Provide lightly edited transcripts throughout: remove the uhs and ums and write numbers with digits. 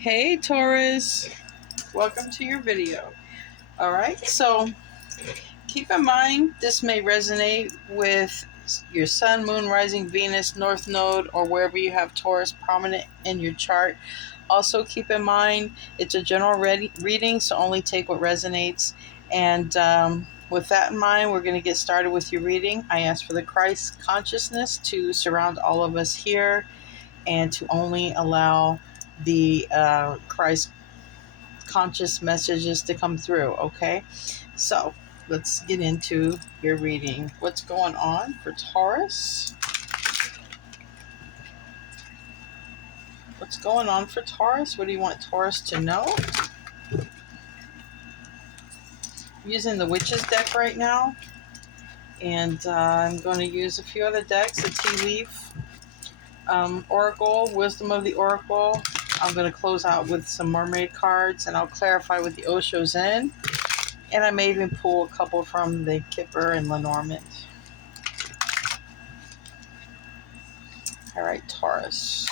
Hey Taurus, welcome to your video. All right, so keep in mind this may resonate with your sun, moon, rising, Venus, north node, or wherever you have Taurus prominent in your chart. Also, keep in mind it's a general reading, so only take what resonates. And with that in mind, we're going to get started with your reading. I ask for the Christ consciousness to surround all of us here and to only allow the Christ conscious messages to come through. Okay, so let's get into your reading. What's going on for Taurus? What's going on for Taurus? What do you want Taurus to know? I'm using the Witches deck right now, and I'm going to use a few other decks, the Tea Leaf, Oracle, Wisdom of the Oracle. I'm going to close out with some Mermaid cards, and I'll clarify with the Osho Zen. And I may even pull a couple from the Kipper and Lenormand. All right, Taurus.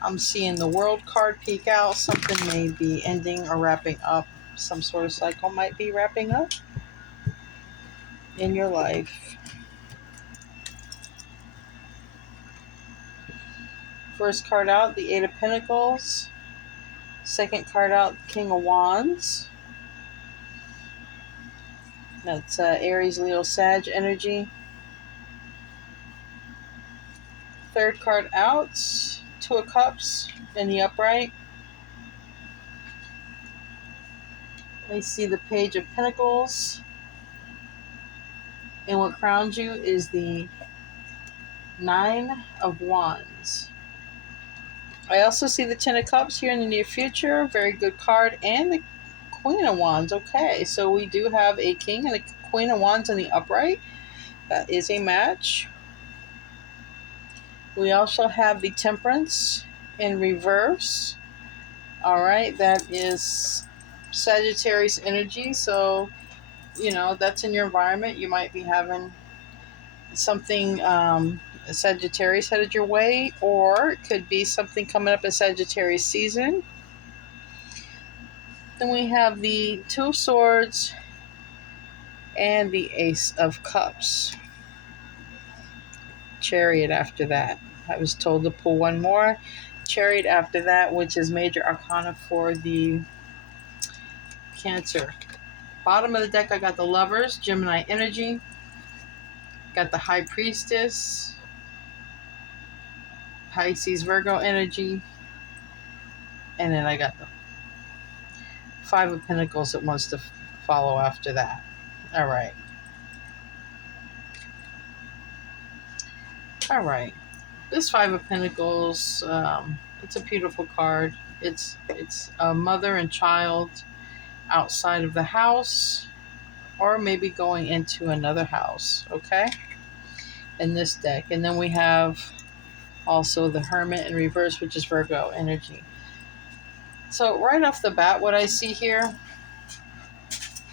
I'm seeing the World card peek out. Something may be ending or wrapping up. Some sort of cycle might be wrapping up in your life. First card out, the Eight of Pentacles. Second card out, King of Wands. That's Aries, Leo, Sag energy. Third card out, Two of Cups in the upright. I see the Page of Pentacles. And what crowns you is the Nine of Wands. I also see the Ten of Cups here in the near future. Very good card. And the Queen of Wands. Okay, so we do have a King and a Queen of Wands in the upright. That is a match. We also have the Temperance in reverse. All right, that is Sagittarius energy. So, that's in your environment. You might be having something Sagittarius headed your way, or it could be something coming up in Sagittarius season. Then we have the Two of Swords and the Ace of Cups. Chariot after that. I was told to pull one more. Chariot after that, which is major arcana for the Cancer. Bottom of the deck, I got the Lovers, Gemini energy. Got the High Priestess, Pisces, Virgo energy. And then I got the Five of Pentacles that wants to follow after that. All right. All right. This Five of Pentacles, it's a beautiful card. It's a mother and child outside of the house, or maybe going into another house, okay? In this deck. And then we have also the Hermit in reverse, which is Virgo energy. So right off the bat, what I see here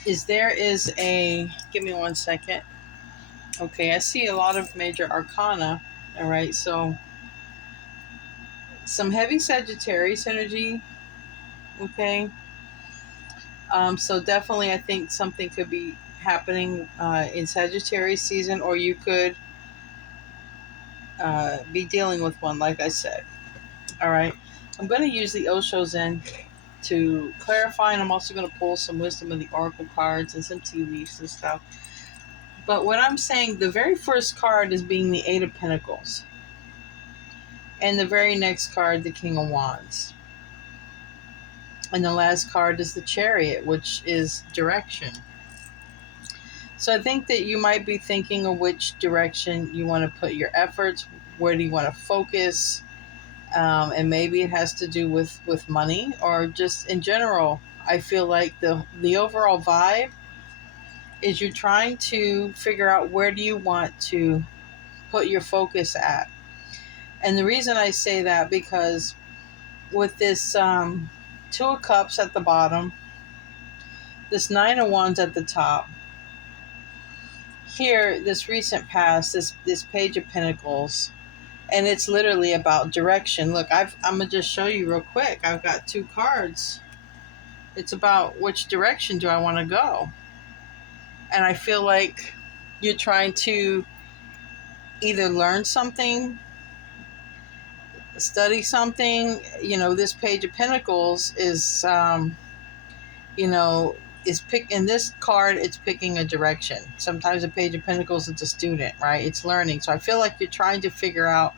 is there is a, give me one second. Okay, I see a lot of major arcana. All right, so some heavy Sagittarius energy. Okay. So definitely I think something could be happening in Sagittarius season, or you could be dealing with one, like I said. All right. I'm going to use the Osho Zen to clarify, and I'm also going to pull some Wisdom of the Oracle cards and some tea leaves and stuff. But what I'm saying, the very first card is being the Eight of Pentacles. And the very next card, the King of Wands. And the last card is the Chariot, which is direction. So I think that you might be thinking of which direction you want to put your efforts. Where do you want to focus? And maybe it has to do with money, or just in general. I feel like the overall vibe is you're trying to figure out where do you want to put your focus at. And the reason I say that, because with this Two of Cups at the bottom, this Nine of Wands at the top, here, this recent past, this Page of Pentacles, and it's literally about direction. Look, I'm gonna just show you real quick. I've got 2 cards. It's about which direction do I want to go, and I feel like you're trying to either learn something, study something. This Page of Pentacles is, you know, is in this card, it's picking a direction. Sometimes a Page of Pentacles, it's a student, right? It's learning. So I feel like you're trying to figure out,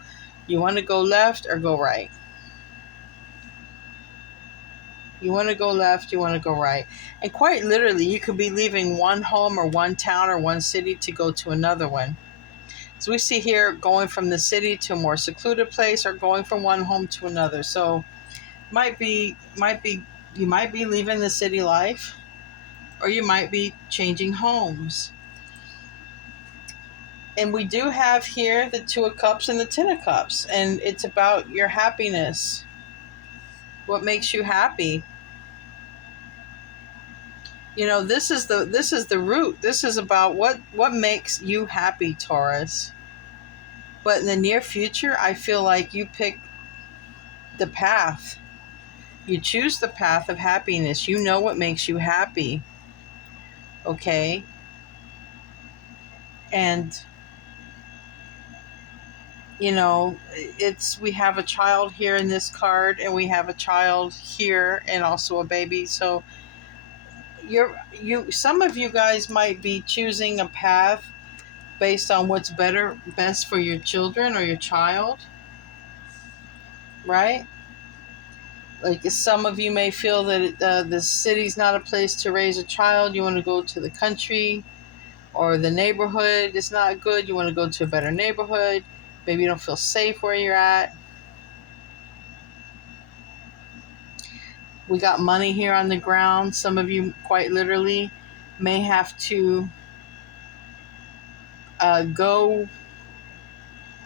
you want to go left or go right. You want to go left, you want to go right. And quite literally, you could be leaving one home or one town or one city to go to another one. So we see here going from the city to a more secluded place, or going from one home to another. So you might be leaving the city life, or you might be changing homes. And we do have here the 2 of Cups and the 10 of Cups, and it's about your happiness. What makes you happy? This is the root. This is about what makes you happy, Taurus. But in the near future, I feel like you pick the path. You choose the path of happiness. You know what makes you happy. Okay? And we have a child here in this card, and we have a child here, and also a baby. So some of you guys might be choosing a path based on what's best for your children or your child, right? Like, some of you may feel that the city's not a place to raise a child. You want to go to the country, or the neighborhood is not good. You want to go to a better neighborhood. Maybe you don't feel safe where you're at. We got money here on the ground. Some of you, quite literally, may have to go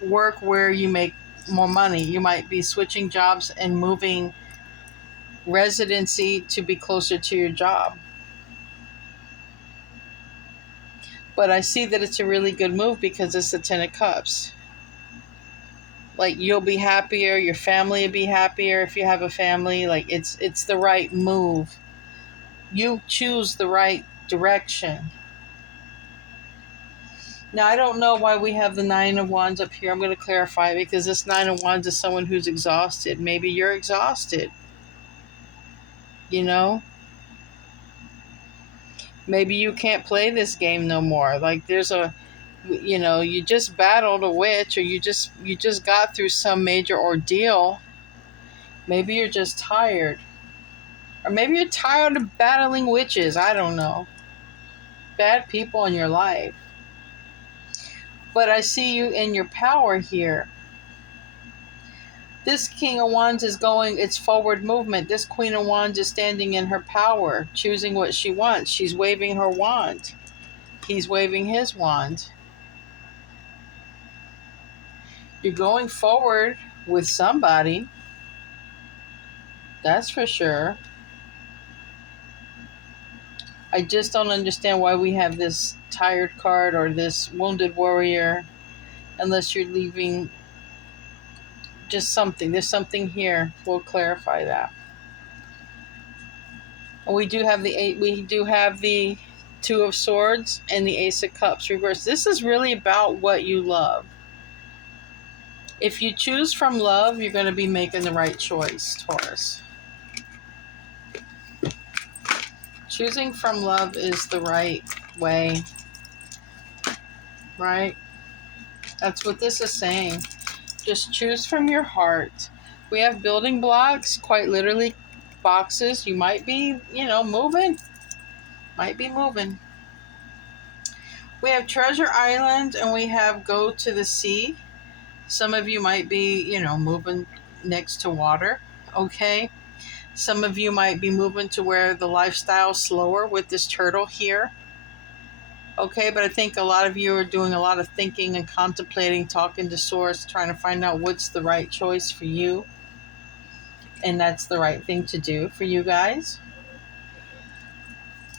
work where you make more money. You might be switching jobs and moving residency to be closer to your job. But I see that it's a really good move because it's the 10 of Cups. Like, you'll be happier, your family will be happier if you have a family. Like, it's the right move. You choose the right direction. Now, I don't know why we have the 9 of Wands up here. I'm going to clarify, because this 9 of Wands is someone who's exhausted. Maybe you're exhausted. Maybe you can't play this game no more. Like, there's you just battled a witch, or you just got through some major ordeal. Maybe you're just tired. Or maybe you're tired of battling witches. I don't know. Bad people in your life. But I see you in your power here. This King of Wands is going, it's forward movement. This Queen of Wands is standing in her power, choosing what she wants. She's waving her wand. He's waving his wand. You're going forward with somebody. That's for sure. I just don't understand why we have this tired card or this wounded warrior, unless you're leaving just something. There's something here. We'll clarify that. And we do have the 2 of Swords and the Ace of Cups reversed. This is really about what you love. If you choose from love, you're going to be making the right choice, Taurus. Choosing from love is the right way, right? That's what this is saying. Just choose from your heart. We have building blocks, quite literally boxes. You might be, moving. Might be moving. We have Treasure Island, and we have Go to the Sea. Some of you might be, moving next to water, okay? Some of you might be moving to where the lifestyle's slower with this turtle here. Okay, but I think a lot of you are doing a lot of thinking and contemplating, talking to Source, trying to find out what's the right choice for you. And that's the right thing to do for you guys.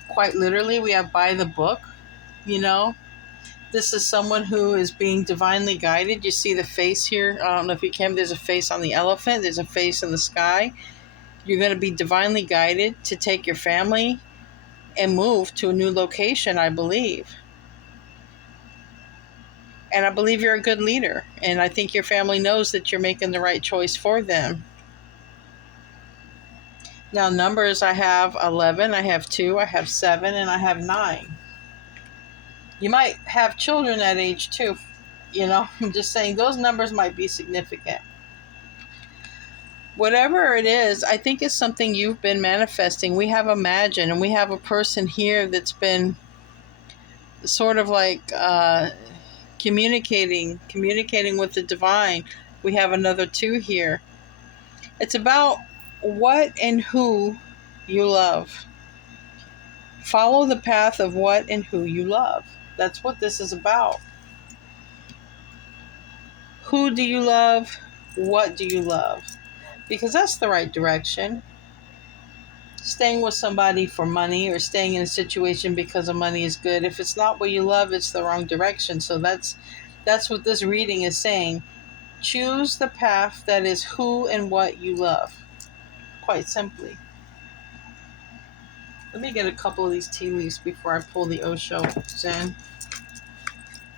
Quite literally, we have by the book, This is someone who is being divinely guided. You see the face here. I don't know if you can. There's a face on the elephant. There's a face in the sky. You're going to be divinely guided to take your family and move to a new location, I believe. And I believe you're a good leader. And I think your family knows that you're making the right choice for them. Now, numbers, I have 11, I have 2, I have 7, and I have 9. You might have children that age too. I'm just saying those numbers might be significant. Whatever it is, I think it's something you've been manifesting. We have Imagine, and we have a person here that's been sort of like communicating with the divine. We have another 2 here. It's about what and who you love. Follow the path of what and who you love. That's what this is about. Who do you love? What do you love? Because that's the right direction. Staying with somebody for money or staying in a situation because of money is good. If it's not what you love, it's the wrong direction. So that's what this reading is saying. Choose the path that is who and what you love. Quite simply. Let me get a couple of these tea leaves before I pull the Osho Zen.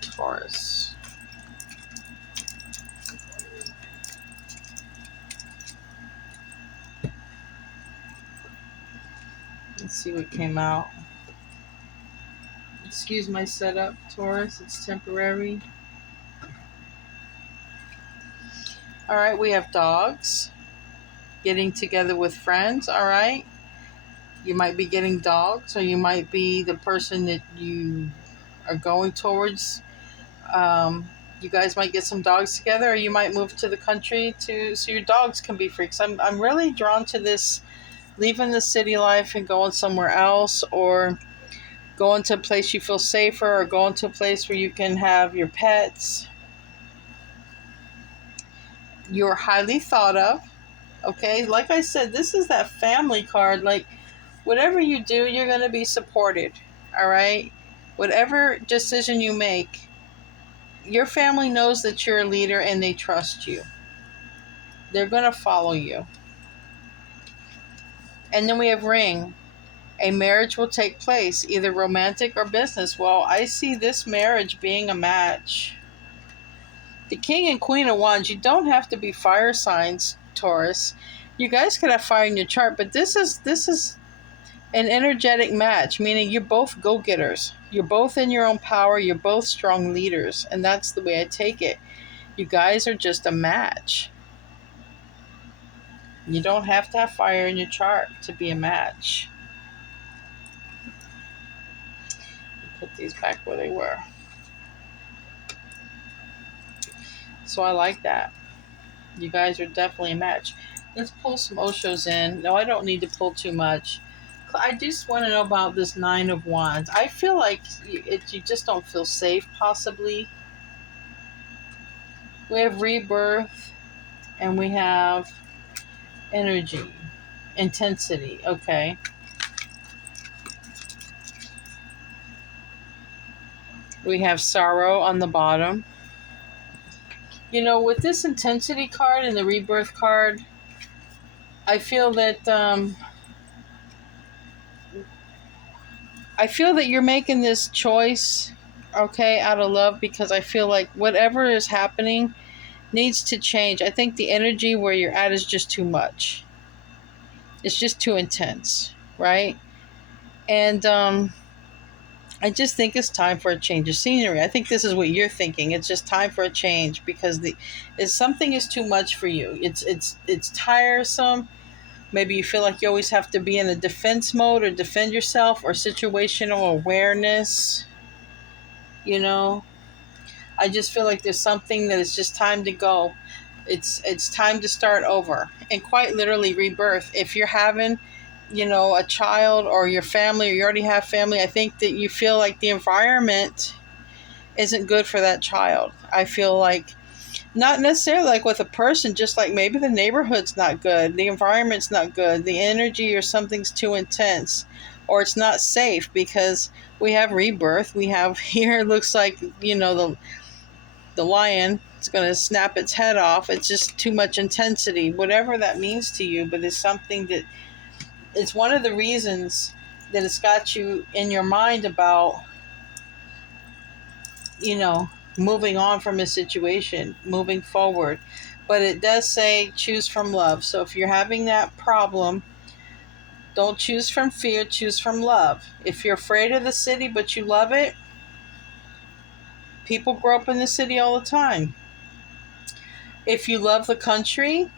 Taurus. Let's see what came out. Excuse my setup, Taurus. It's temporary. All right, we have dogs. Getting together with friends, all right? You might be getting dogs, or you might be the person that you are going towards. You guys might get some dogs together, or you might move to the country so your dogs can be free. 'Cause I'm really drawn to this, leaving the city life and going somewhere else, or going to a place you feel safer, or going to a place where you can have your pets. You're highly thought of, okay? Like I said, this is that family card. Like, whatever you do, you're going to be supported, all right? Whatever decision you make, your family knows that you're a leader and they trust you. They're going to follow you. And then we have Ring. A marriage will take place, either romantic or business. Well, I see this marriage being a match. The King and Queen of Wands, you don't have to be fire signs, Taurus. You guys could have fire in your chart, but this is an energetic match, meaning you're both go-getters. You're both in your own power. You're both strong leaders, and that's the way I take it. You guys are just a match. You don't have to have fire in your chart to be a match. Put these back where they were. So I like that. You guys are definitely a match. Let's pull some Oshos in. No, I don't need to pull too much. I just want to know about this 9 of Wands. I feel like you just don't feel safe, possibly. We have rebirth, and we have energy, intensity. Okay. We have sorrow on the bottom. With this intensity card and the rebirth card, I feel that you're making this choice, okay, out of love, because I feel like whatever is happening needs to change. I think the energy where you're at is just too much. It's just too intense, right? And I just think it's time for a change of scenery. I think this is what you're thinking. It's just time for a change, because something is too much for you. It's tiresome. Maybe you feel like you always have to be in a defense mode or defend yourself, or situational awareness. I just feel like there's something that it's just time to go. It's time to start over. And quite literally rebirth. If you're having, a child, or your family, or you already have family, I think that you feel like the environment isn't good for that child. I feel like, not necessarily like with a person, just like maybe the neighborhood's not good, the environment's not good, the energy or something's too intense. or it's not safe, because we have rebirth. We have here, it looks like, the lion is going to snap its head off. It's just too much intensity, whatever that means to you. But it's something that, it's one of the reasons that it's got you in your mind about, moving on from a situation, moving forward. But it does say choose from love. So if you're having that problem, don't choose from fear, choose from love. If you're afraid of the city but you love it, people grow up in the city all the time. If you love the country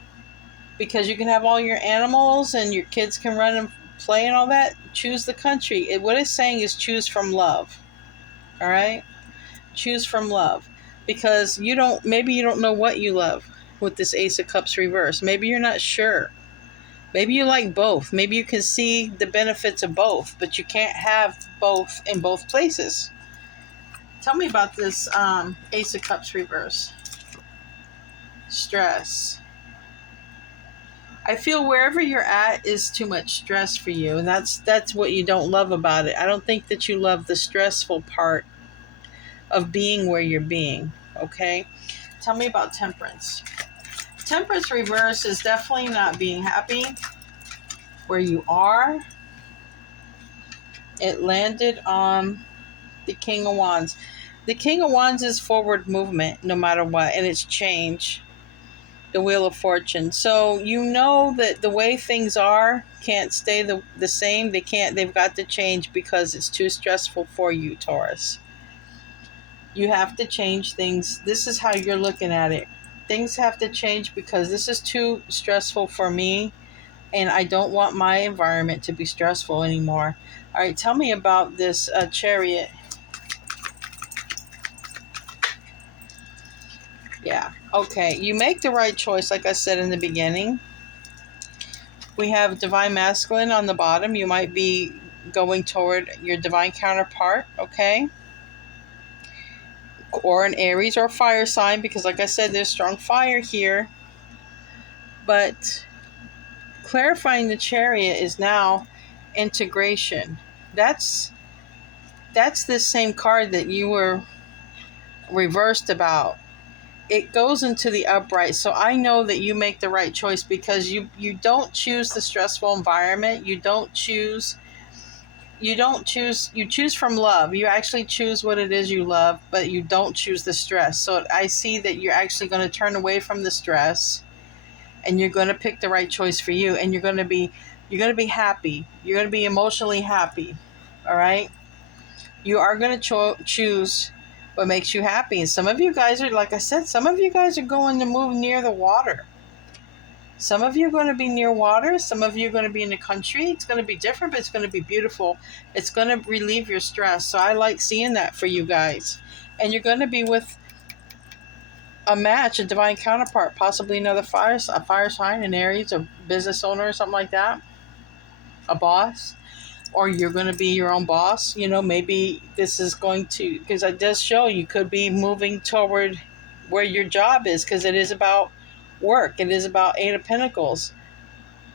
because you can have all your animals and your kids can run and play and all that, choose the country. What it's saying is choose from love. All right? Choose from love. Because maybe you don't know what you love with this Ace of Cups reverse. Maybe you're not sure. Maybe you like both. Maybe you can see the benefits of both, but you can't have both in both places. Tell me about this Ace of Cups reverse. Stress. I feel wherever you're at is too much stress for you, and that's what you don't love about it. I don't think that you love the stressful part of being where you're being, okay? Tell me about Temperance. Temperance reverse is definitely not being happy where you are. It landed on the King of Wands. The King of Wands is forward movement no matter what, and it's change. The Wheel of Fortune. So you know that the way things are can't stay the same. They've got to change because it's too stressful for you, Taurus. You have to change things. This is how you're looking at it. Things have to change because this is too stressful for me, and I don't want my environment to be stressful anymore. All right, tell me about this Chariot. Yeah, okay. You make the right choice, like I said in the beginning. We have Divine Masculine on the bottom. You might be going toward your divine counterpart, okay? Or an Aries or a fire sign, because like I said, there's strong fire here. But clarifying the Chariot is now integration. That's this same card that you were reversed about. It goes into the upright. So I know that you make the right choice because you don't choose the stressful environment. You choose from love. You actually choose what it is you love, but you don't choose the stress. So I see that you're actually going to turn away from the stress, and you're going to pick the right choice for you, and you're going to be happy. You're going to be emotionally happy. All right? You are going to choose what makes you happy. And some of you guys are, like I said, some of you guys are going to move near the water. Some of you are going to be near water. Some of you are going to be in the country. It's going to be different, but it's going to be beautiful. It's going to relieve your stress. So I like seeing that for you guys. And you're going to be with a match, a divine counterpart, possibly a fire sign, an Aries, a business owner or something like that, a boss. Or you're going to be your own boss. Maybe this is going to, because it does show you could be moving toward where your job is, because it is about work. It is about Eight of Pentacles.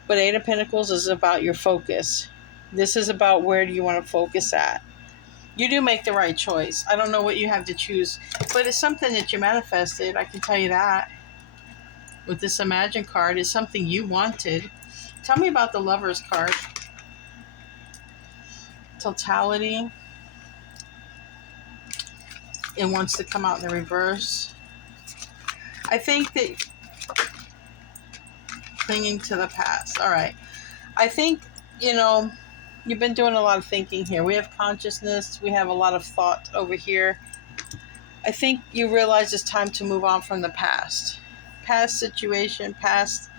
But Eight of Pentacles is about your focus. This is about where do you want to focus at. You do make the right choice. I don't know what you have to choose, but it's something that you manifested. I can tell you that. With this Imagine card, it's something you wanted. Tell me about the Lovers card. Totality. It wants to come out in the reverse. I think that clinging to the past. All right. I think, you've been doing a lot of thinking here. We have consciousness. We have a lot of thought over here. I think you realize it's time to move on from the past. Past situation, past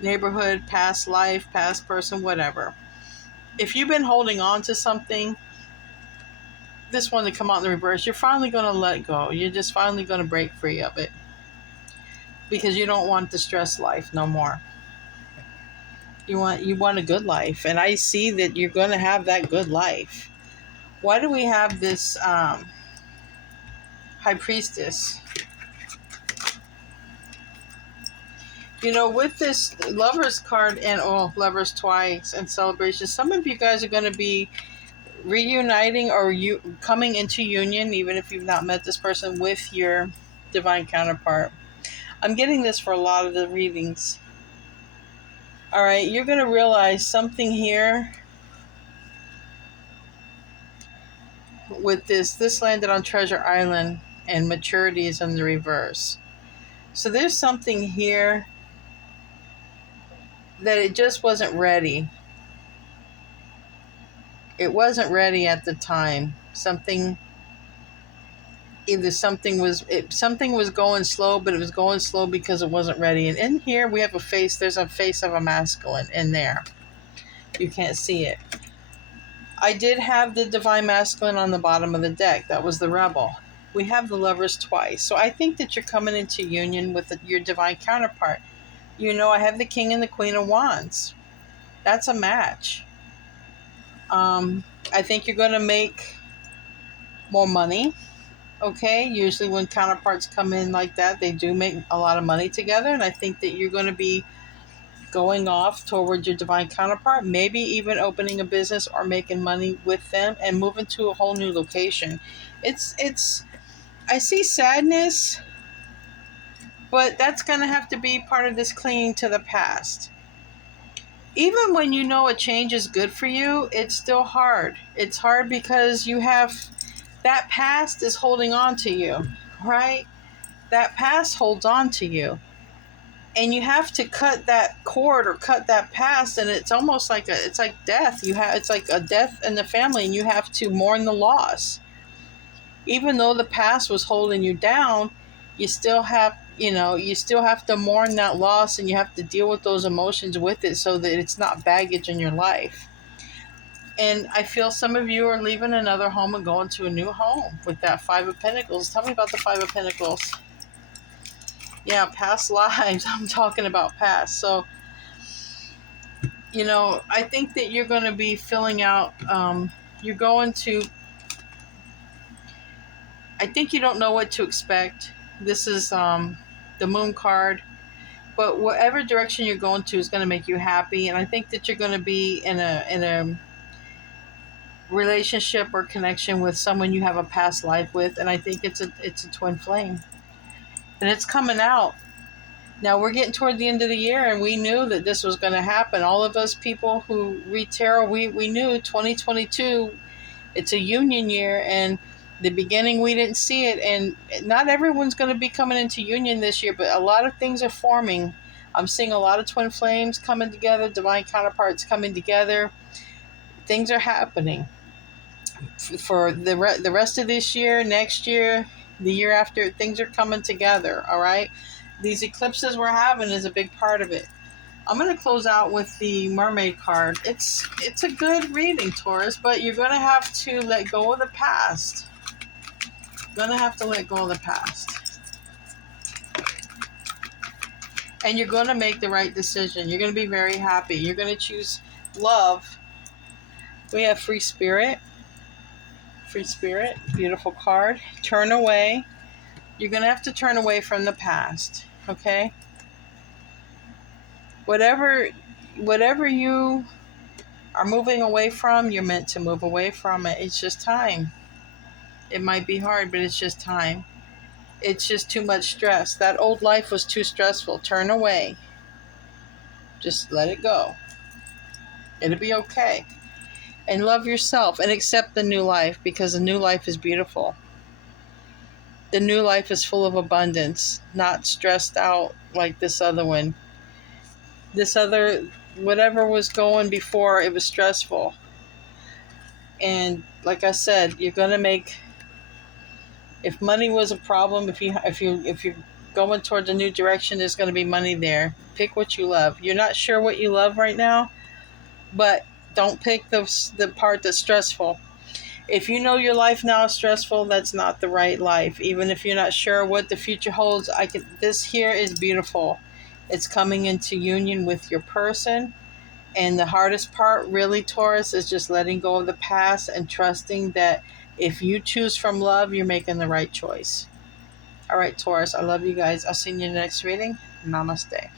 neighborhood, past life, past person, whatever. If you've been holding on to something, this one to come out in the reverse, you're finally going to let go. You're just finally going to break free of it. Because you don't want the stress life no more. You want a good life. And I see that you're going to have that good life. Why do we have this High Priestess? You know, with this Lovers card and Lovers twice and celebration, some of you guys are going to be reuniting or you coming into union, even if you've not met this person, with your divine counterpart. I'm getting this for a lot of the readings. All right, you're going to realize something here with this. This landed on Treasure Island and maturity is in the reverse. So there's something here that it just wasn't ready. It wasn't ready at the time. Something was going slow, but it was going slow because it wasn't ready. And in here we have a face. There's a face of a masculine in there. You can't see it. I did have the divine masculine on the bottom of the deck. That was the rebel. We have the Lovers twice. So I think that you're coming into union with your divine counterpart. You know, I have the King and the Queen of Wands. That's a match. I think you're going to make more money. Okay, usually when counterparts come in like that, they do make a lot of money together. And I think that you're going to be going off toward your divine counterpart, maybe even opening a business or making money with them and moving to a whole new location. I see sadness, but that's going to have to be part of this clinging to the past. Even when you know a change is good for you, it's still hard. It's hard because you have that past is holding on to you, right? That past holds on to you. And you have to cut that cord or cut that past, and it's almost like it's like death. It's like a death in the family, and you have to mourn the loss. Even though the past was holding you down, you still have to mourn that loss, and you have to deal with those emotions with it so that it's not baggage in your life. And I feel some of you are leaving another home and going to a new home with that Five of Pentacles. Tell me about the Five of Pentacles. Yeah, past lives. I'm talking about past. So, I think that you're going to be filling out, I think you don't know what to expect. This is the Moon card. But whatever direction you're going to is going to make you happy. And I think that you're going to be in a relationship or connection with someone you have a past life with. And I think it's a twin flame. And it's coming out. Now, we're getting toward the end of the year, and we knew that this was going to happen. All of us people who read tarot, we knew 2022, it's a union year, and the beginning we didn't see it, and not everyone's going to be coming into union this year, but a lot of things are forming. I'm seeing a lot of twin flames coming together, divine counterparts coming together. Things are happening. For the rest of this year, next year, the year after, things are coming together, all right? These eclipses we're having is a big part of it. I'm going to close out with the Mermaid card. It's a good reading, Taurus, but you're going to have to let go of the past. You're going to have to let go of the past. And you're going to make the right decision. You're going to be very happy. You're going to choose love. We have Free Spirit. Free Spirit, beautiful card. Turn away. You're going to have to turn away from the past, okay? Whatever you are moving away from, you're meant to move away from it. It's just time. It might be hard, but it's just time. It's just too much stress. That old life was too stressful. Turn away. Just let it go. It'll be okay. And love yourself and accept the new life, because the new life is beautiful. The new life is full of abundance, not stressed out like this other one. This other, whatever was going before, it was stressful. And like I said, you're going to make, if money was a problem, if you're going towards a new direction, there's going to be money there. Pick what you love. You're not sure what you love right now, but don't pick the part that's stressful. If you know your life now is stressful, that's not the right life. Even if you're not sure what the future holds, this here is beautiful. It's coming into union with your person. And the hardest part, really, Taurus, is just letting go of the past and trusting that if you choose from love, you're making the right choice. All right, Taurus, I love you guys. I'll see you in the next reading. Namaste.